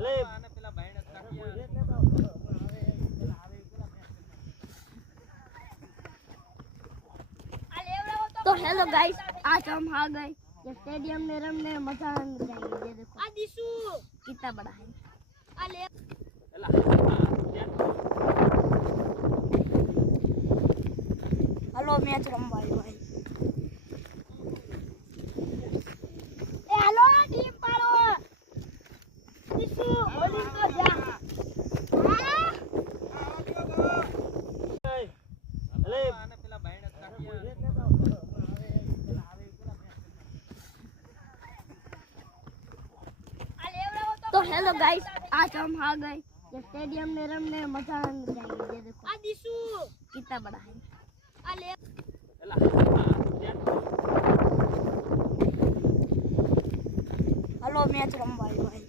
तो hello guys, आज हम आ गए ये स्टेडियम में रमने मजा जाएंगे। ये देखो आदिशु कितना बड़ा है। हेलो मैच रमवाई भाई। ए हेलो टीम पारो आदिशु बॉलिंग कर जा। तो हेलो गाइस, आज हम आ गए ये स्टेडियम में रमने मजा जाएंगे। ये देखो आदिशु कितना बड़ा है। हेलो मैच रमवाई भाई।